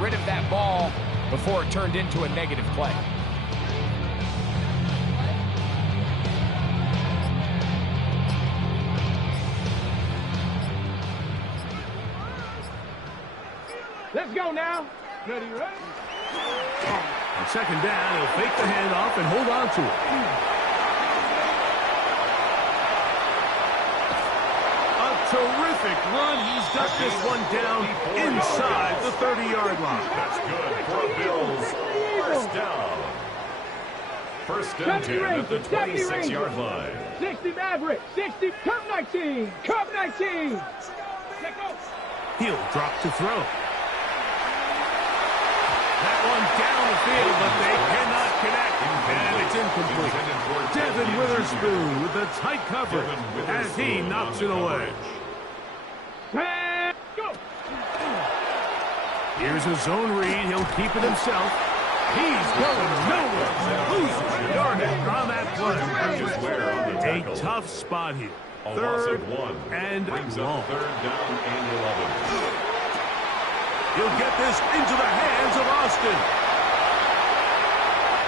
rid of that ball before it turned into a negative play. Let's go now. Ready? On second down, he'll fake the handoff and hold on to it. A terrific run. He's got this one down inside the 30-yard line. That's good for Bills. First down. First and 10 at the 26-yard line. 60 Maverick. 60. Cup 19. Cup 19. Let go. He'll drop to throw. That one down the field, but they cannot connect, and it's incomplete. Devin Witherspoon with the tight coverage as he knocks it away. Go. Here's a zone read. He'll keep it himself. He's going nowhere. Loses yardage on that play. A tough spot here. Third and long. Third down and 11. He'll get this into the hands of Austin.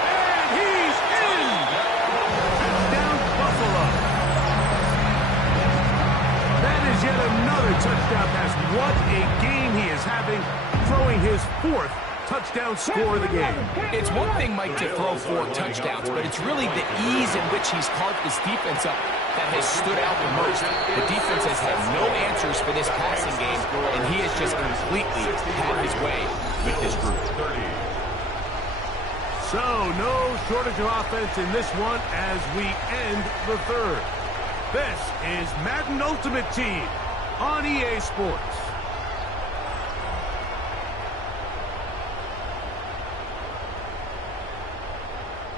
And he's in! Touchdown, Buffalo. That is yet another touchdown pass. What a game he is having, throwing his fourth touchdown score of the game. It's one thing, Mike, to throw 4 touchdowns, but it's really the ease in which he's carved this defense up that has stood out the most. The defense has had no answers for this passing game, and he has just completely had his way with this group. So, no shortage of offense in this one as we end the third. This is Madden Ultimate Team on EA Sports.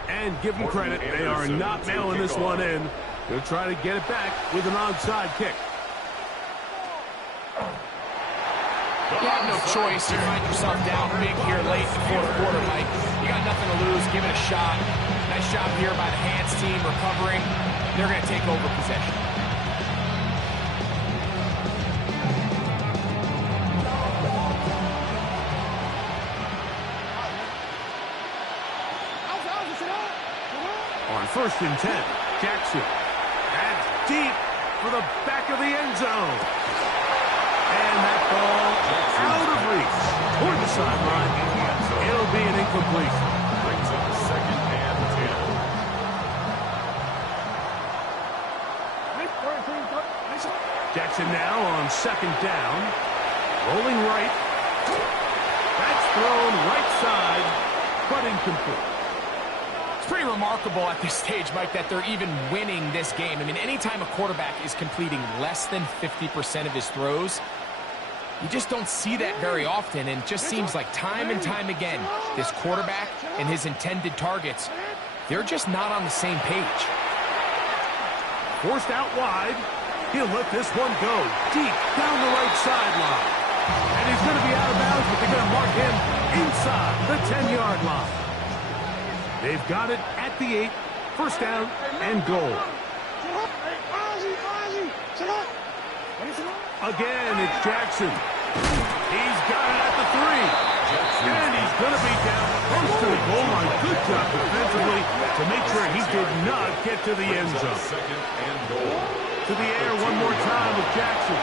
And give them credit, they are not mailing this one in. They'll try to get it back with an onside kick. You have no choice. You find yourself down big here late in the fourth quarter, Mike. You got nothing to lose. Give it a shot. Nice job here by the hands team recovering. They're going to take over possession. On 1st and 10, Jackson. That's deep for the back of the end zone. And that ball out of reach toward the sideline. It'll be an incompletion. Brings up second and 10. Jackson now on second down. Rolling right. That's thrown right side, but incomplete. It's pretty remarkable at this stage, Mike, that they're even winning this game. I mean, anytime a quarterback is completing less than 50% of his throws, you just don't see that very often, and it just seems like time and time again, this quarterback and his intended targets, they're just not on the same page. Forced out wide. He'll let this one go deep down the right sideline. And he's going to be out of bounds, but they're going to mark him inside the 10-yard line. They've got it at the 8, first down and goal. Again, it's Jackson. He's got it at the 3. And he's going to be down close to the goal line. Good job defensively to make sure he did not get to the end zone. Second and goal. To the air one more time with Jackson.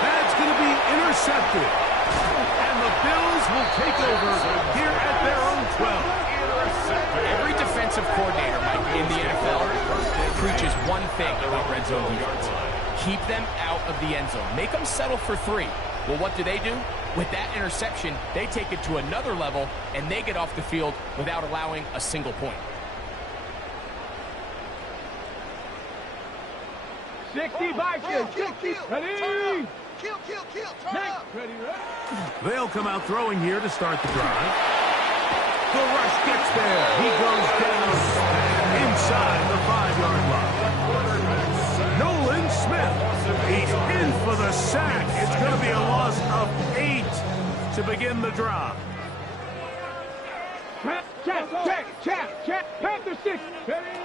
That's going to be intercepted. And the Bills will take over here at their own 12. Every defensive coordinator, Mike, in the NFL preaches one thing about red zone defense. Keep them out of the end zone. Make them settle for 3. Well, what do? With that interception, they take it to another level, and they get off the field without allowing a single point. 60 Vikings. 60. Ready. Kill. Turn up. Ready. They'll come out throwing here to start the drive. The rush gets there. He goes down inside the 5-yard line. Nolan Smith. He's in for the sack. It's going to be a loss of 8 to begin the drive. Check. Panther 6. Ready.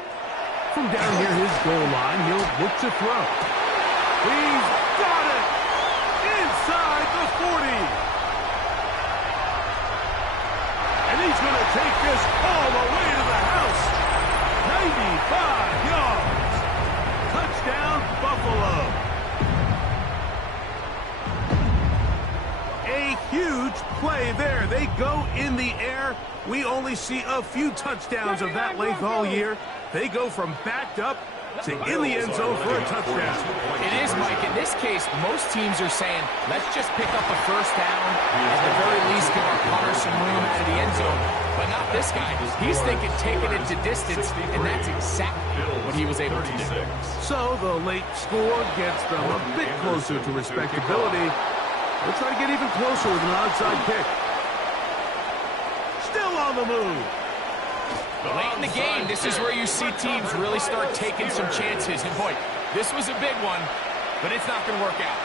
From down near his goal line, he'll look to throw. He's got it! Inside the 40! take this all the way to the house. 95 yards. Touchdown, Buffalo. A huge play there. They go in the air. We only see a few touchdowns of that length all year. They go from backed up to in the end zone for a touchdown. It is, Mike. In this case, most teams are saying, let's just pick up a first down. At the very least, give our punter some room out of the end zone. But not this guy. He's thinking taking it to distance, and that's exactly what he was able to do. So the late score gets them a bit closer to respectability. They'll try to get even closer with an onside kick. Still on the move. Late in the game, this is where you see teams really start taking some chances. And boy, this was a big one, but it's not going to work out.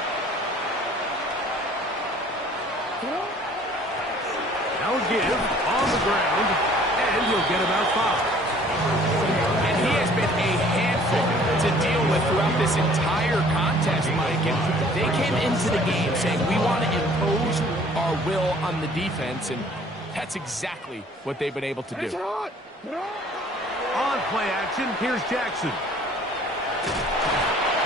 Now a give on the ground, and he'll get about 5. And he has been a handful to deal with throughout this entire contest, Mike. And they came into the game saying, we want to impose our will on the defense, and that's exactly what they've been able to do. On play action, here's Jackson.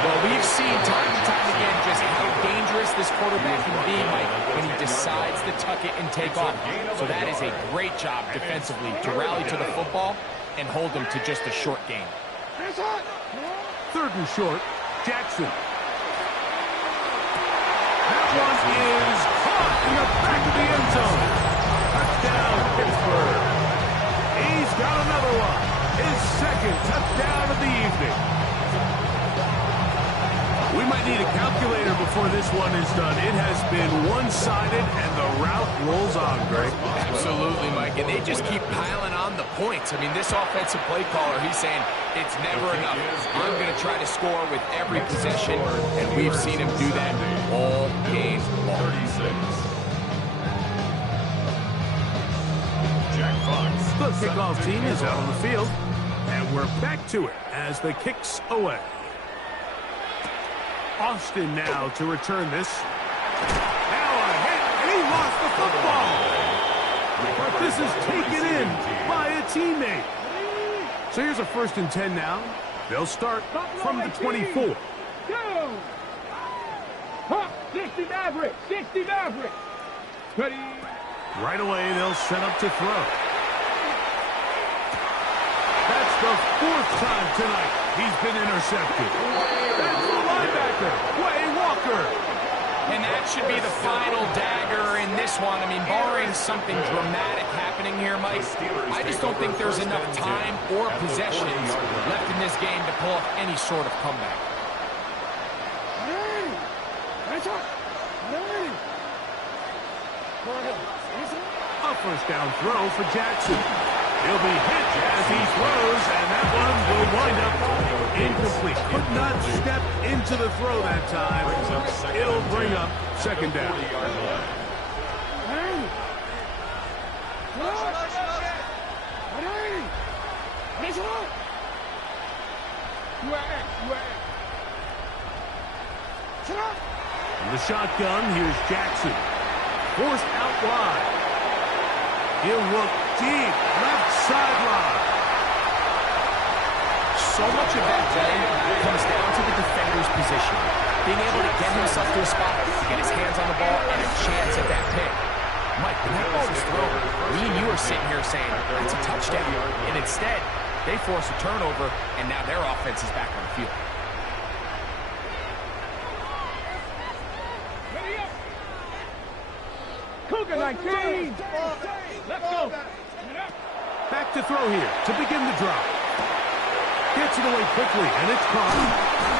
Well, we've seen time and time again just how dangerous this quarterback can be, Mike, when he decides to tuck it and take off. So that is a great job defensively to rally to the football and hold them to just a short gain. 3rd and short, Jackson. That one is caught in the back of the end zone. Touchdown, Pittsburgh. He's got another one. His 2nd touchdown of the evening. We might need a calculator before this one is done. It has been one-sided, and the route rolls on, Greg. Absolutely, Mike. And they just keep piling on the points. I mean, this offensive play caller, he's saying it's never enough. I'm going to try to score with every possession, and we've seen him do that all game long. 36. Jack Fox. The kickoff team is out on the field, and we're back to it as the kick's away. Austin now to return this. Now a hit, and he lost the football. But this is taken in by a teammate. So here's a 1st and 10 now. They'll start from the 24. Go! 60 Maverick! 60 Maverick! Ready? Right away, they'll set up to throw. That's the 4th time tonight he's been intercepted. That's the linebacker, Way Walker. And that should be the final dagger in this one. I mean, barring something dramatic happening here, Mike, I just don't think there's enough time or possessions left in this game to pull off any sort of comeback. A 1st down throw for Jackson. He'll be hit as he throws, and that one will wind up incomplete. Could not step into the throw that time. It'll bring up 2nd down. In the shotgun, here's Jackson. Forced out wide. He'll look deep, left sideline. So much of that play comes down to the defender's position. Being able to get himself to a spot, to get his hands on the ball, and a chance at that pick. Mike, when that ball was thrown, me and you are sitting here saying, it's a touchdown. And instead, they force a turnover, and now their offense is back on the field. Cougar 19! Let's go! Back to throw here to begin the drive. Gets it away quickly, and it's caught.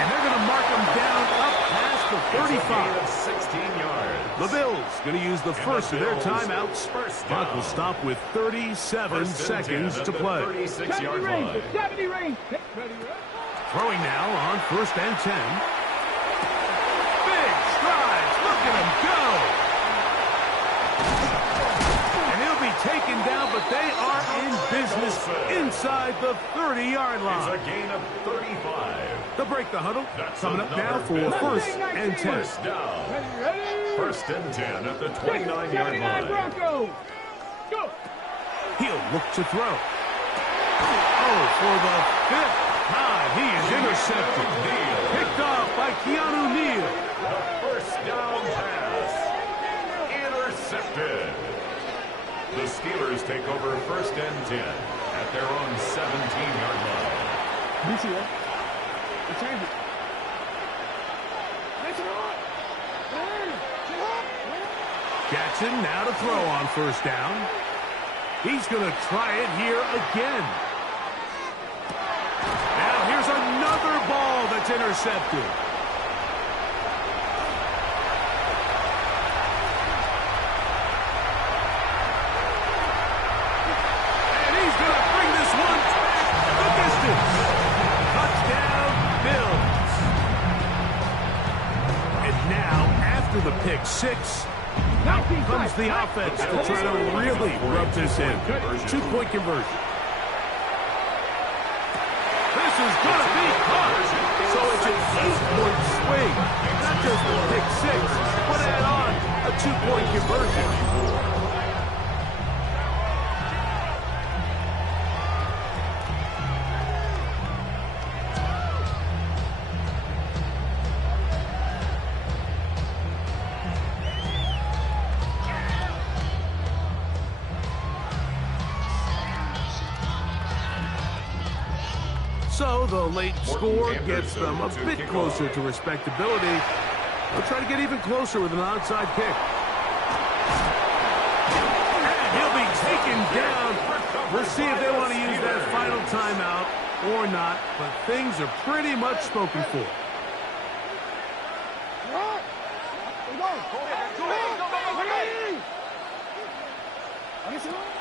And they're going to mark him down up past the 35. 16 yards. The Bills going to use the first of their timeouts. Clock will stop with 37 seconds to play. 36-yard line. 70 range! Throwing now on 1st and 10. Big strides. Look at him go. Taken down, but they are in business inside the 30-yard line. It's a gain of 35. They'll break the huddle. Coming up now for 1st and 10. First down. 1st and 10 at the 29-yard line. Broncos! Go! He'll look to throw. Oh, for the fifth time, he is intercepted. Picked off by Keanu Neal. The first down pass. Intercepted. The Steelers take over 1st and 10 at their own 17-yard line. Change it. Jackson now to throw on 1st down. He's going to try it here again. Now here's another ball that's intercepted. And he's going to bring this one the distance. Touchdown, Bills. And now, after the pick six, out comes the offense to try to really rub this in. 2-point conversion. This is going to be caught. So it's an 8-point swing. Not just a pick six, but add on a 2-point conversion. So the late score gets them a bit closer to respectability. They'll try to get even closer with an onside kick. And he'll be taken down. We'll see if they want to use that final timeout or not, but things are pretty much spoken for.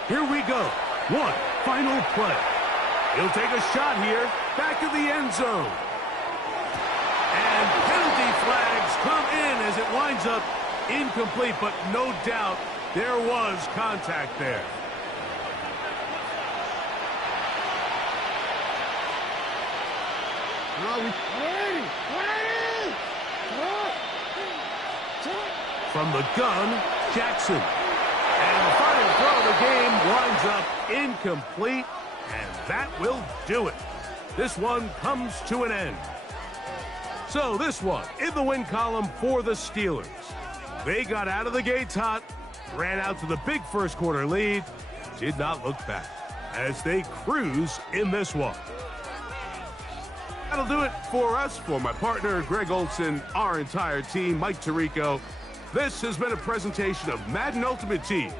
Here we go. One final play. He'll take a shot here, back of the end zone. And penalty flags come in as it winds up incomplete, but no doubt there was contact there. From the gun, Jackson. And the final throw of the game winds up incomplete. And that will do it. This one comes to an end. So this one in the win column for the Steelers. They got out of the gates hot, ran out to the big first quarter lead, did not look back as they cruise in this one. That'll do it for us. For my partner, Greg Olson, our entire team, Mike Tirico, this has been a presentation of Madden Ultimate Team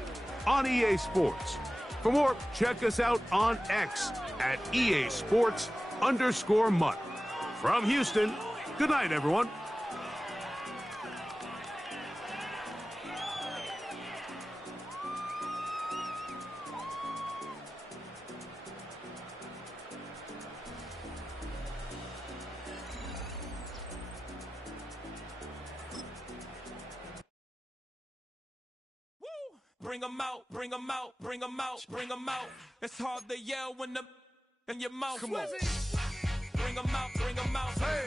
on EA Sports. For more, check us out on X at EA Sports_Mutt. From Houston, good night, everyone. Bring 'em out, bring 'em out, bring 'em out, bring 'em out. It's hard to yell when the in your mouth. Come on. Bring 'em out, bring 'em out. Hey.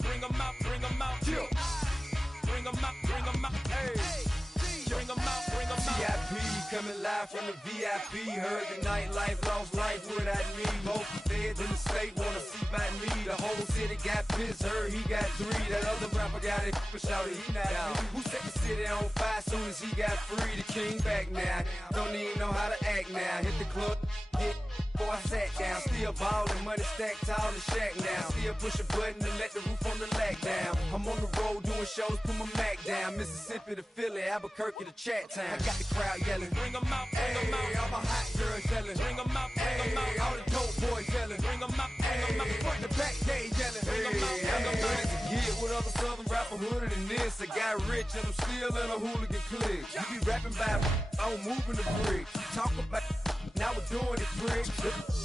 Bring 'em out, bring 'em out. Yeah. Bring 'em out, bring 'em out. Hey. Bring 'em out, bring 'em out. VIP coming live from the VIP. Heard the nightlife, lost life without me. Both feds in the state wanna see by me. The whole city got pissed, heard he got 3. That other rapper got it, but shouted he not me. Who set the city on fire soon as he got free? The king back now, don't even know how to act now. Hit the club, get before I sat down. Still ballin', money stacked tall in the shack now. Still push a button and let the roof on the lack down. I'm on the road doing shows, put my Mac down. Mississippi to Philly, Albuquerque to Chat Town. I got the crowd yelling, bring 'em out, bring 'em out. All my hot girls yelling, bring 'em out, bring 'em out. All the dope boys yelling, bring 'em out, bring 'em out. Front the back, they yelling, bring 'em out, bring 'em out. To get with other southern rapper hooded than this. I got rich and I'm still in a hooligan clique. You be rapping by, I'm moving the bricks. You talk about, now we're doing it, prick.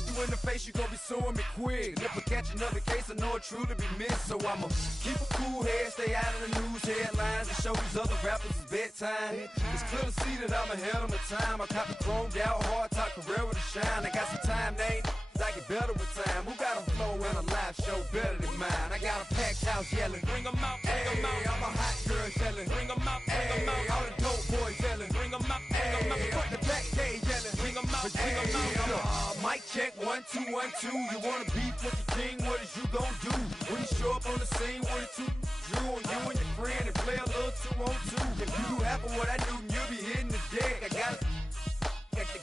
You in the face, you gon' be suing me quick. If I catch another case, I know it truly be missed. So I'ma keep a cool head, stay out of the news headlines, and show these other rappers it's bedtime. It's clear to see that I'm ahead of my time. I copy chromed out, hard talk career with a shine. I got some time, name. I get better with time. Who got a flow and a live show better than mine? I got a packed house yelling, bring 'em out, bring 'em out. All my hot girls yelling, bring 'em out, bring 'em out. All the dope boys yelling, bring 'em out, bring 'em out. Front the back, they yelling, bring 'em out. check, 1, 2, 1, 2. You wanna beef with the king, what is you gonna do? When you show up on the scene with a 2, drew on you and your friend and play a little 2 on 2. If you do half of what I do, you'll be hitting the deck. I gotta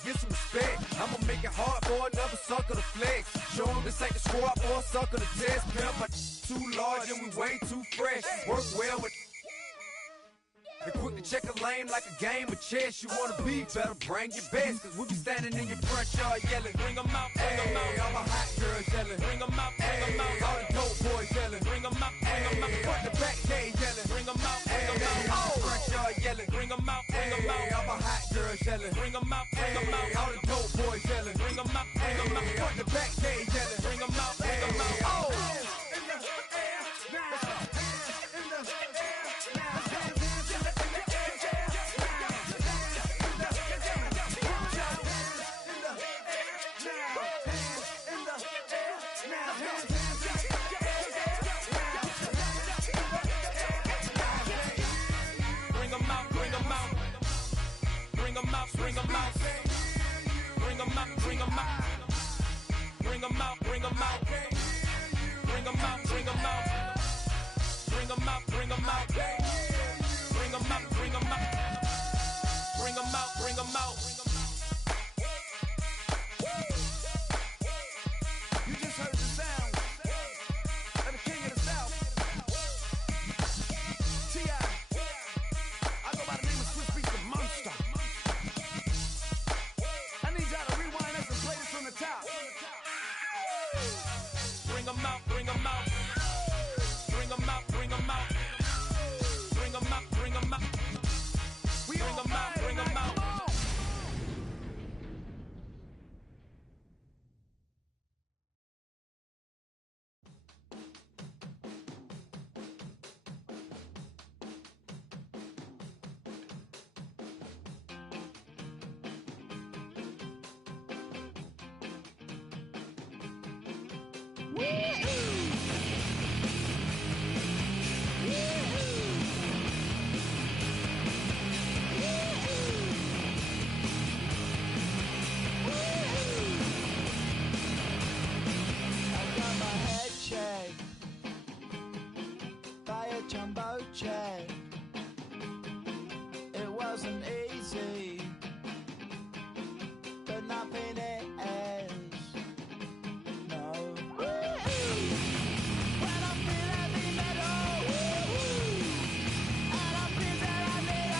get some respect. I'ma make it hard for another sucker to flex. Show him this ain't the squad for a sucker to test. Pimp, my too large and we way too fresh. Work well with they quick to check a lane like a game of chess. You wanna be better, bring your best. Cause we'll be standing in your front yard yelling. Bring 'em out, bring 'em out. All my hot girls yelling. Bring 'em out, bring 'em out. All the dope boys yelling. Bring 'em out, bring 'em out. Front the back gate yelling. Bring 'em out, bring 'em out. All the front yard yelling. Bring 'em out, bring 'em out. All my hot girls yelling. Bring 'em out, bring 'em out. All the dope boys yelling. Bring 'em out, bring 'em out. Front the back gate yelling. Bring 'em out, bring 'em out. Oh! Bring 'em out, bring 'em out. Bring 'em out, bring 'em out. Bring 'em out, bring 'em out. Bring 'em out, bring 'em out. Bring 'em out, bring 'em out. Bring 'em out, bring 'em out. Bring 'em out, bring 'em out. Bring 'em out, bring 'em out. You just heard the sound of the king of the south. T.I. I go by the name of Swiss Beats the Monster. I need y'all to rewind this and play this from the top. Bring 'em out, bring 'em out. Bring 'em out, bring 'em out. Bring 'em out, bring 'em out. We Bring 'em out, bring 'em out. I got my head checked by a jumbo jet. It wasn't easy, but nothing is. No. When I feel heavy metal, and I feel that I need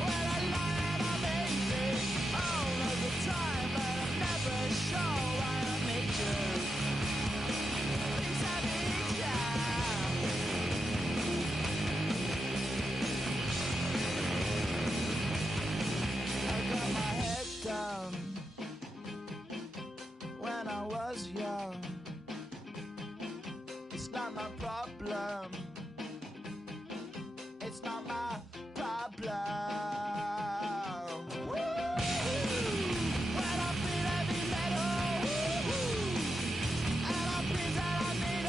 when I lie and I'm easy all of the time, but I'm never sure why I need you. Things I need ya. I got my head down when I was young. It's not my problem. It's not my problem. When I feel heavy metal, and I feel that I need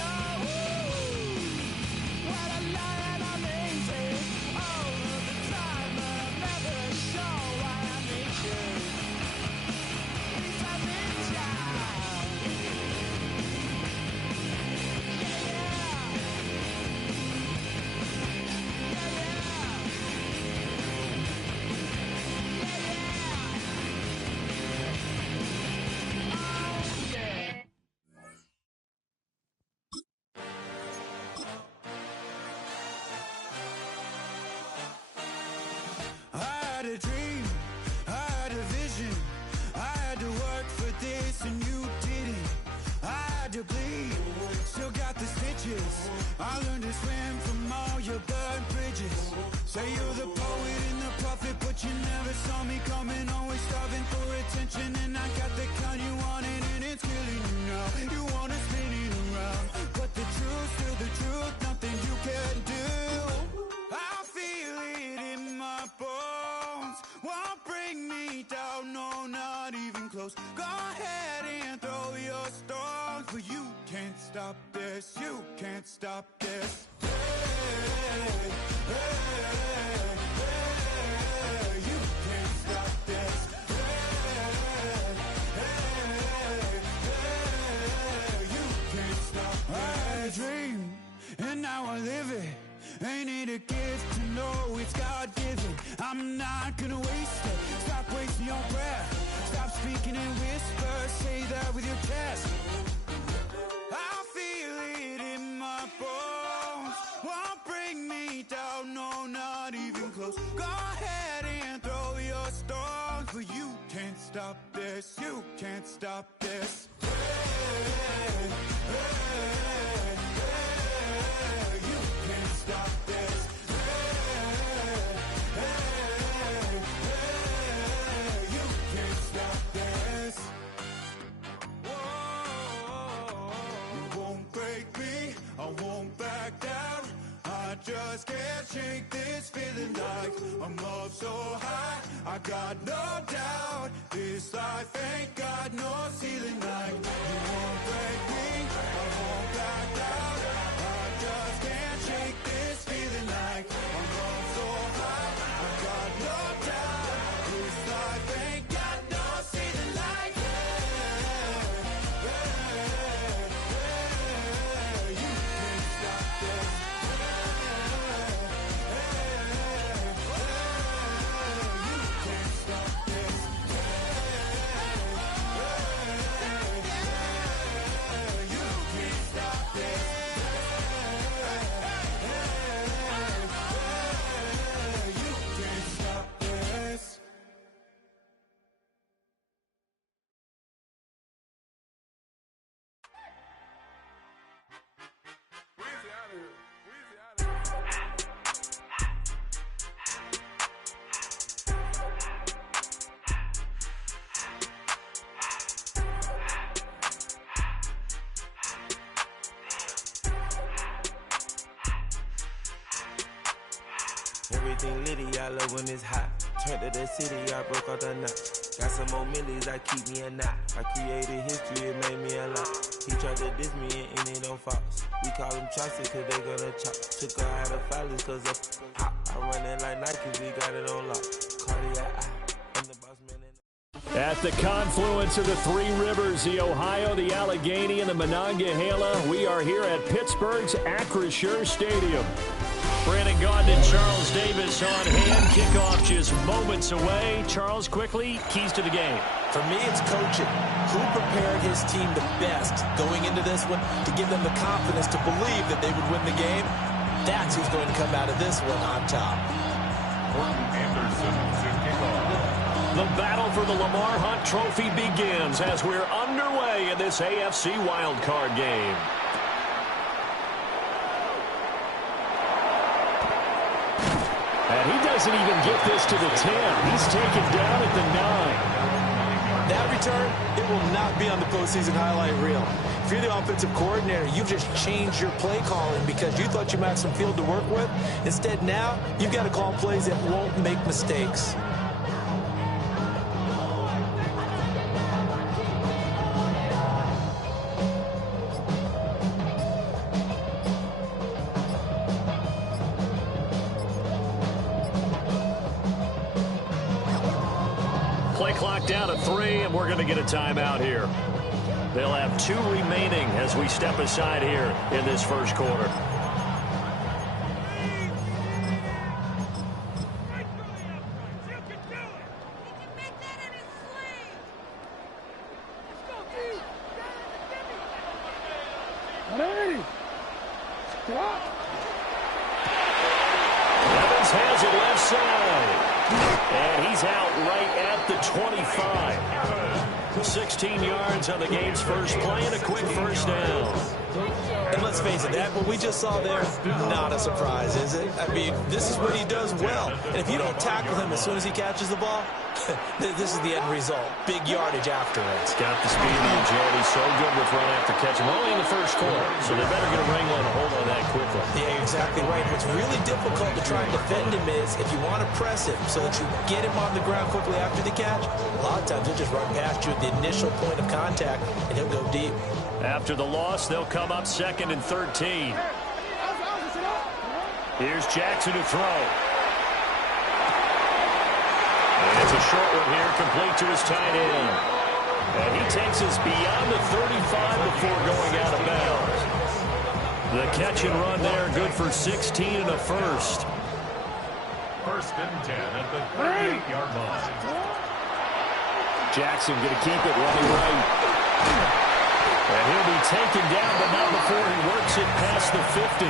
when I lie and I'm easy all of the time, but I'm never sure why I need you. Please I need ya. Yeah, I had a dream, I had a vision. I had to work for this and you didn't. I had to bleed, still got the stitches. I learned to swim from all your burned bridges. Say you're the poet and the prophet, but you never saw me coming. Always starving for attention, and I got the kind you wanted, and it's killing you now. You wanna spin it around, but the truth's still the truth. Nothing you can do. I feel it in my bones. Won't bring me down, no, not even close. Go ahead and throw your stones, but you can't stop this. You can't stop this. Hey, hey, hey, you can't stop this. Hey, I'm not gonna waste it. Stop wasting your breath. Stop speaking in whispers. Say that with your chest. I feel it in my bones. Won't bring me down, no, not even close. Go ahead and throw your stones, but you can't stop this. You can't stop this. Hey, hey, hey, you can't stop this. Hey, hey, hey, you can't stop this. You won't break me, I won't back down. I just can't shake this feeling like I'm up so high. I got no doubt this life ain't got no ceiling like. You won't break me, I won't back down. I just can't shake this feeling like I'm up so high. I got no doubt this life ain't got no ceiling like. You can't stop this. Everything litty, I love when it's hot. Turned to the city, I broke all the nuts. Got some more millies that keep me a knot. I created history, it made me a lot. He tried to diss me and it don't Fox. We call them chopsticks cause they gonna chop. Took her out of filers cause of hop. I run it like Nike, we got it on lock. Cardiac eye, I'm the boss man. At the confluence of the three rivers, the Ohio, the Allegheny, and the Monongahela, we are here at Pittsburgh's Acrisure Stadium. Brandon Gaudin and Charles Davis on hand. Kickoff just moments away. Charles, quickly, keys to the game. For me, it's coaching. Who prepared his team the best going into this one to give them the confidence to believe that they would win the game? That's who's going to come out of this one on top. The battle for the Lamar Hunt Trophy begins as we're underway in this AFC wildcard game. And he doesn't even get this to the 10. He's taken down at the 9. That return, it will not be on the postseason highlight reel. If you're the offensive coordinator, you've just changed your play calling because you thought you might have some field to work with. Instead, now, you've got to call plays that won't make mistakes. Down to 3, and we're going to get a timeout here. They'll have 2 remaining as we step aside here in this first quarter. Evans has it left side. And he's out right at the 25. 16 yards on the game's first play and a quick first down. And let's face it, that what we just saw there, not a surprise, is it? I mean, this is what he does well. And if you don't tackle him as soon as he catches the ball, this is the end result. Big yardage afterwards. Got the speed and the agility, so good with run after catch. Only in the first quarter, so they better get a wrangle and a hold on that quickly. Yeah, you're exactly right. What's really difficult to try and defend him is if you want to press him so that you get him on the ground quickly after the catch, a lot of times he'll just run past you at the initial point of contact, and he'll go deep. After the loss, they'll come up 2nd and 13. Here's Jackson to throw. And it's a short one here, complete to his tight end. And he takes us beyond the 35 before going out of bounds. The catch and run there, good for 16 and a first. First and 10 at the 38-yard line. Jackson going to keep it running right. And he'll be taken down, but not before he works it past the 50.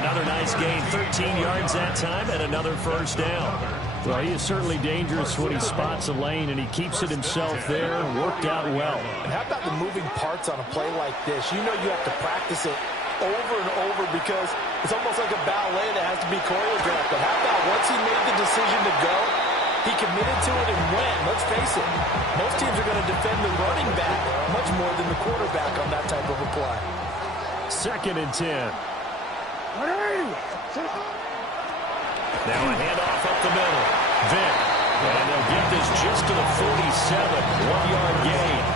Another nice gain, 13 yards that time, and another first down. Well, he is certainly dangerous when he spots a lane, and he keeps it himself there. Worked out well. And how about the moving parts on a play like this? You know you have to practice it over and over because it's almost like a ballet that has to be choreographed. But how about once he made the decision to go, he committed to it and went. Let's face it, most teams are going to defend the running back much more than the quarterback on that type of a play. Second and 10. Now a handoff up the middle. Vic. And they'll get this just to the 47. 1-yard gain.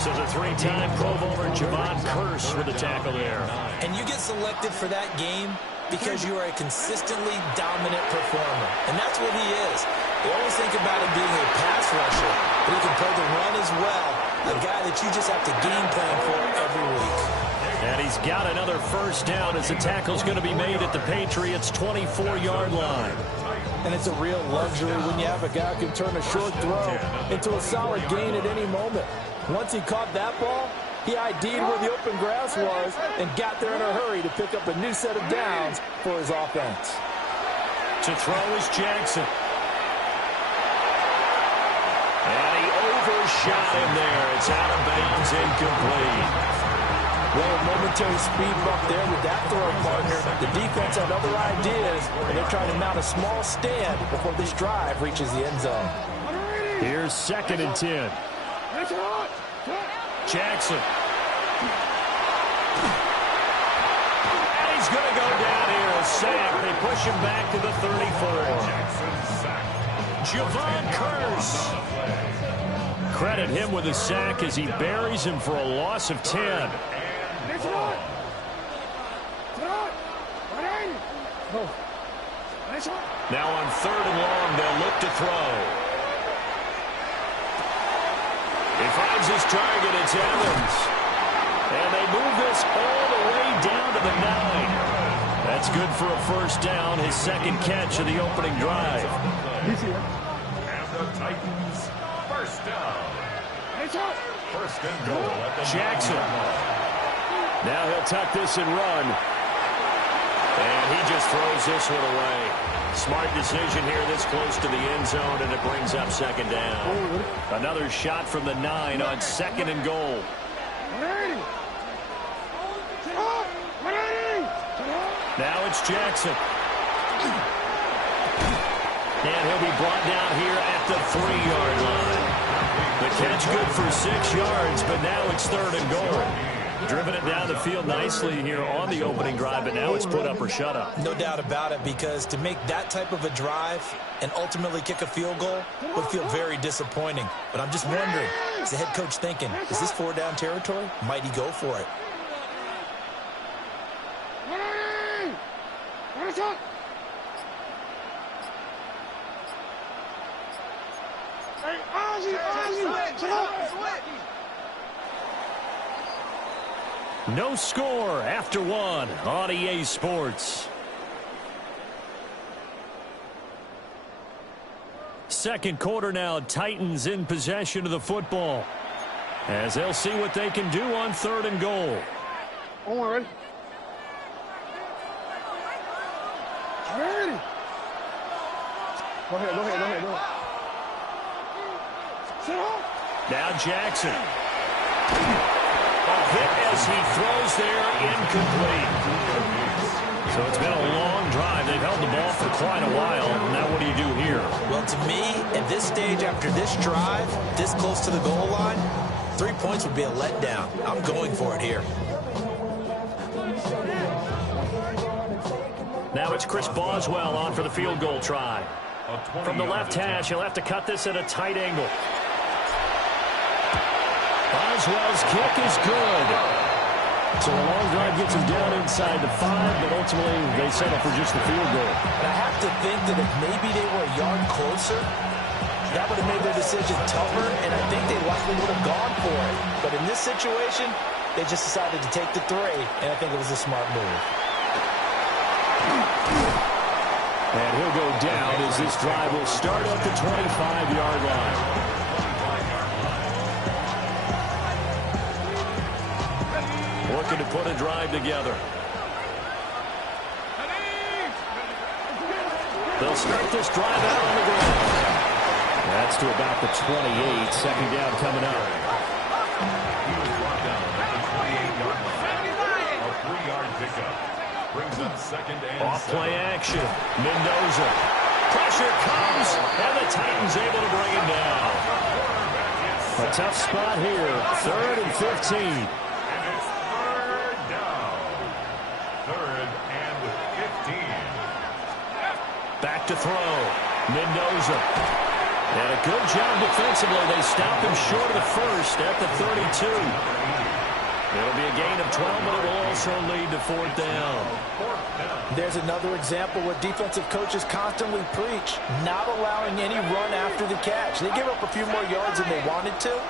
So the 3-time Pro Bowler Javon Curse with a tackle there. And you get selected for that game because you are a consistently dominant performer. And that's what he is. They always think about him being a pass rusher, but he can play the run as well. A guy that you just have to game plan for every week. And he's got another first down as the tackle's going to be made at the Patriots' 24-yard line. And it's a real luxury when you have a guy who can turn a short throw into a solid gain at any moment. Once he caught that ball, he ID'd where the open grass was and got there in a hurry to pick up a new set of downs for his offense. To throw is Jackson. And he overshot him there. It's out of bounds, incomplete. Well, a momentary speed bump there with that throw partner. The defense had other ideas, and they're trying to mount a small stand before this drive reaches the end zone. Here's second and 10. Jackson. And he's going to go down here. A sack. They push him back to the 34. Javon Curse. Credit him with a sack as he buries him for a loss of 10. Now on 3rd and long, they'll look to throw. He finds his target. It's Evans. And they move this all the way down to the 9. That's good for a first down, his second catch of the opening drive. And the Titans, first down. First and goal at the Jackson. Now he'll tuck this and run. And he just throws this one away. Smart decision here this close to the end zone, and it brings up second down. Another shot from the 9 on 2nd and goal. Now it's Jackson. And he'll be brought down here at the 3-yard line. The catch good for 6 yards, but now it's 3rd and goal. Driven it down the field nicely here on the opening drive, but now it's put up or shut up. No doubt about it, because to make that type of a drive and ultimately kick a field goal would feel very disappointing. But I'm just wondering, is the head coach thinking, is this 4-down territory? Might he go for it? No score after 1 on EA Sports. Second quarter now, Titans in possession of the football, as they'll see what they can do on 3rd and goal. Ready? Go ahead. Now Jackson. A hit as he throws there, incomplete. So it's been a long drive. They've held the ball for quite a while. Now what do you do here? Well, to me, at this stage, after this drive, this close to the goal line, 3 points would be a letdown. I'm going for it here. Now it's Chris Boswell on for the field goal try. From the left hash, he'll have to cut this at a tight angle. Boswell's kick is good. So a long drive gets him down inside the 5, but ultimately they settle for just the field goal. And I have to think that if maybe they were a yard closer, that would have made their decision tougher, and I think they likely would have gone for it. But in this situation, they just decided to take the 3, and I think it was a smart move. And he'll go down as this drive will start at the 25-yard line. Looking to put a drive together. They'll start this drive out on the ground. That's to about the 28. Second down coming up. He was brought down at the 28-yard line. A 3-yard pickup. Brings up second and Off 7. play action. Mendoza. Pressure comes, and the Titans able to bring him down. A tough spot here. 3rd and 15. And it's 3rd down. 3rd and 15. Back to throw. Mendoza. And a good job defensively. They stopped him short of the first at the 32. It'll be a gain of 12, but it will also lead to 4th down. There's another example where defensive coaches constantly preach, not allowing any run after the catch. They give up a few more yards than they wanted to,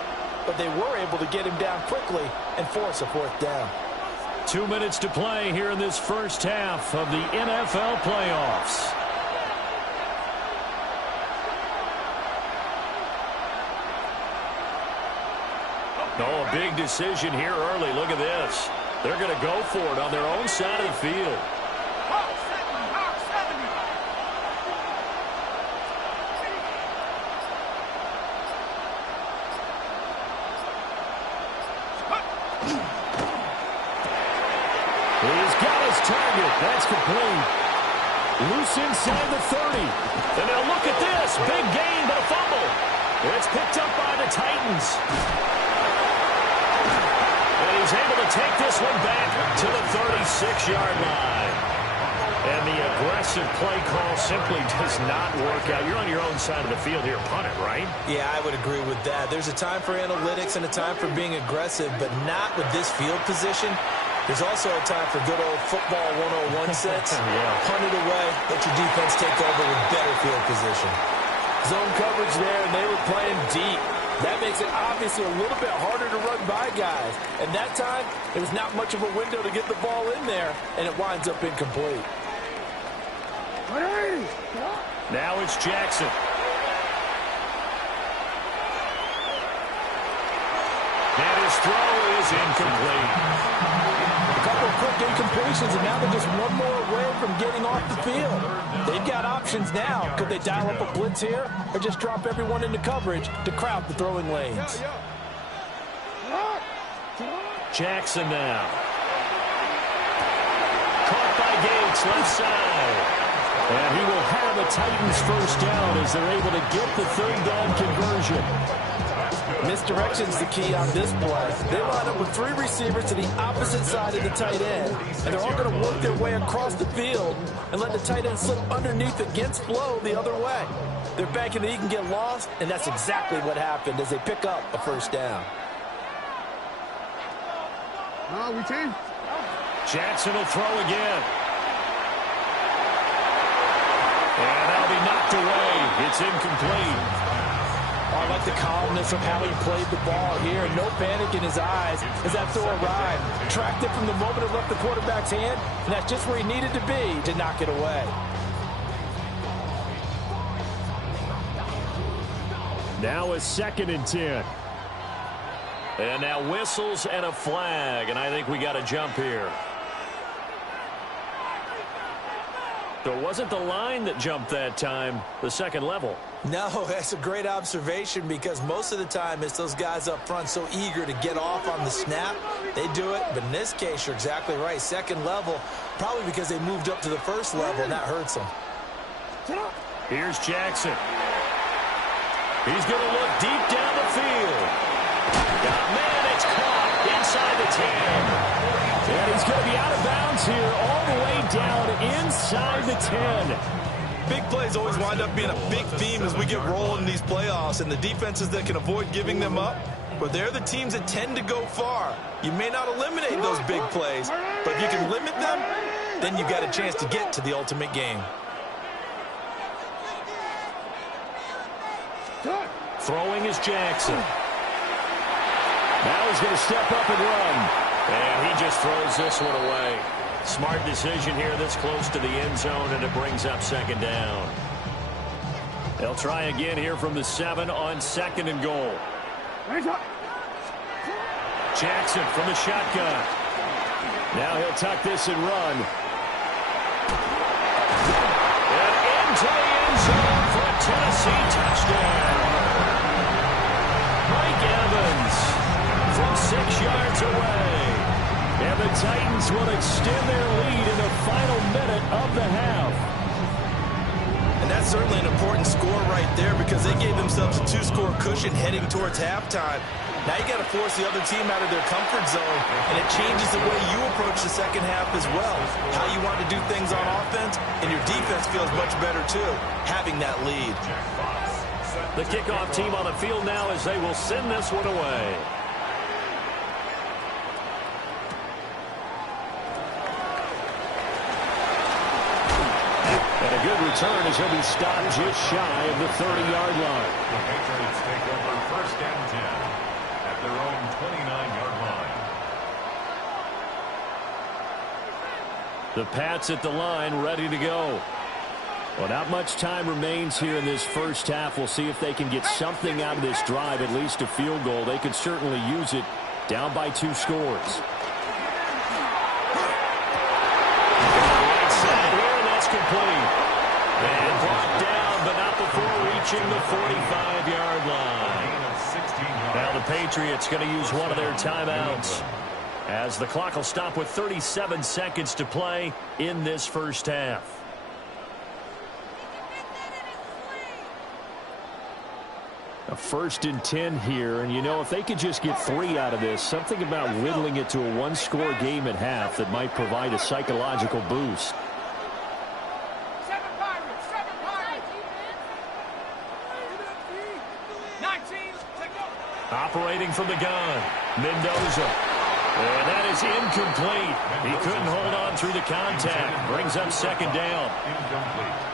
but they were able to get him down quickly and force a 4th down. 2 minutes to play here in this first half of the NFL playoffs. Oh, a big decision here early. Look at this. They're going to go for it on their own side of the field. He's got his target. That's complete. Loose inside the 30. And now look at this. Big gain, but a fumble. It's picked up by the Titans. And he's able to take this one back to the 36-yard line. And the aggressive play call simply does not work out. You're on your own side of the field here. Punt it, right? Yeah, I would agree with that. There's a time for analytics and a time for being aggressive, but not with this field position. There's also a time for good old football 101 sets. Punt it away, let your defense take over with better field position. Zone coverage there, and they were playing deep. That makes it obviously a little bit harder to run by guys. And that time, there was not much of a window to get the ball in there, and it winds up incomplete. Now it's Jackson. And his throw is incomplete. A couple of quick incompletions, and now they're just one more away from getting off the field. They've got options now. Could they dial up a blitz here or just drop everyone into coverage to crowd the throwing lanes? Jackson now. Caught by Gates, left side. And he will have a Titans first down as they're able to get the 3rd down conversion. Misdirection's the key on this play. They line up with 3 receivers to the opposite side of the tight end, and they're all going to work their way across the field and let the tight end slip underneath against flow the other way. They're banking that he can get lost, and that's exactly what happened as they pick up a first down. Jackson will throw again. And that'll be knocked away. It's incomplete. I like the calmness of how he played the ball here. No panic in his eyes as that throw arrived. Tracked it from the moment it left the quarterback's hand, and that's just where he needed to be to knock it away. Now a 2nd and 10. And now whistles and a flag, and I think we got a jump here. So it wasn't the line that jumped that time, the second level. No, that's a great observation because most of the time it's those guys up front so eager to get off on the snap. They do it, but in this case, you're exactly right. Second level, probably because they moved up to the first level, and that hurts them. Here's Jackson. He's going to look deep down the field. Man, it's caught inside the 10. And he's going to be out of bounds here all the way down inside the 10. Big plays always wind up being a big theme as we get rolling in these playoffs, and the defenses that can avoid giving them up, but they're the teams that tend to go far. You may not eliminate those big plays, but if you can limit them, then you've got a chance to get to the ultimate game. Throwing is Jackson. Now he's going to step up and run. And he just throws this one away. Smart decision here this close to the end zone, and it brings up second down. They'll try again here from the 7 on 2nd and goal. Jackson from the shotgun. Now he'll tuck this and run. And into the end zone for a Tennessee touchdown. Mike Evans from 6 yards away. And the Titans will extend their lead in the final minute of the half. And that's certainly an important score right there because they gave themselves a 2-score cushion heading towards halftime. Now you got to force the other team out of their comfort zone, and it changes the way you approach the second half as well. How you want to do things on offense, and your defense feels much better too, having that lead. The kickoff team on the field now as they will send this one away. And a good return as he'll be stopped just shy of the 30-yard line. The Patriots take over 1st and 10 at their own 29-yard line. The Pats at the line, ready to go. Well, not much time remains here in this first half. We'll see if they can get something out of this drive, at least a field goal. They could certainly use it, down by 2 scores. Complete. And brought down, but not before reaching the 45-yard line. Now the Patriots going to use one of their timeouts as the clock will stop with 37 seconds to play in this first half. A 1st and 10 here, and you know, if they could just get 3 out of this, something about whittling it to a 1-score game at half that might provide a psychological boost. Operating from the gun, Mendoza. And that is incomplete. He couldn't hold on through the contact. Brings up second down.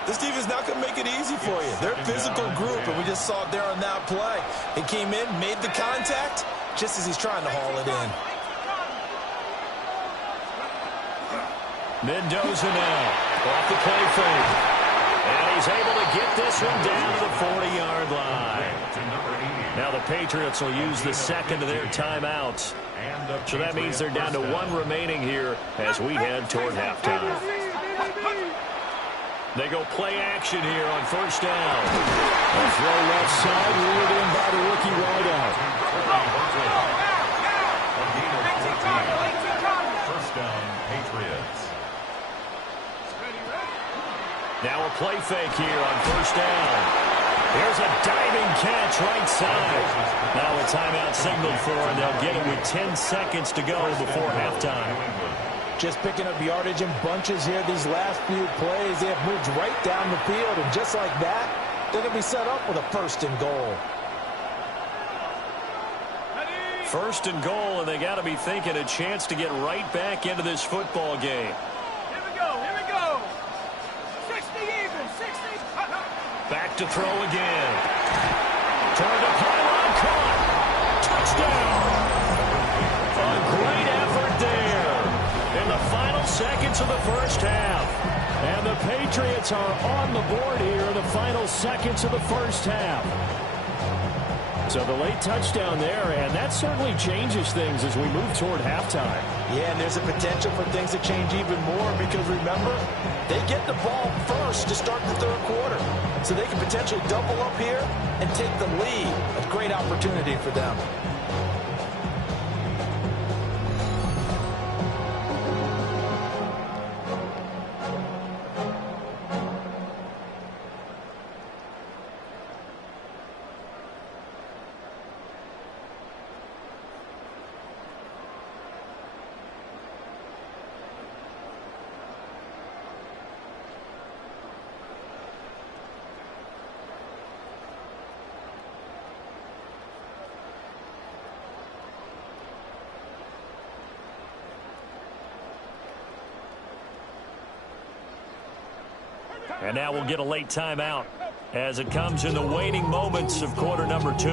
This defense not going to make it easy for you. They're a physical group, and we just saw it there on that play. He came in, made the contact, just as he's trying to haul it in. Mendoza now off the play fake. And he's able to get this one down to the 40-yard line. Now the Patriots will use the 2nd of their timeouts. So that means they're down to 1 remaining here as we head toward halftime. They go play action here on 1st down. A throw left side, reeled in by the rookie wideout. 1st down, Patriots. Now a play fake here on 1st down. There's a diving catch right side. Now a timeout signaled for, and they'll get it with 10 seconds to go before halftime. Just picking up yardage in bunches here these last few plays. They have moved right down the field, and just like that, they're going to be set up with a 1st and goal. 1st and goal, and they got to be thinking a chance to get right back into this football game. Here we go. 60 even, 60. Back to throw again. Turned up high, caught. Touchdown. A great effort there in the final seconds of the first half. And the Patriots are on the board here in the final seconds of the first half. So the late touchdown there, and that certainly changes things as we move toward halftime. Yeah, and there's a potential for things to change even more because, remember, they get the ball first to start the 3rd quarter. So they can potentially double up here and take the lead. A great opportunity for them. And now we'll get a late timeout as it comes in the waning moments of quarter number 2.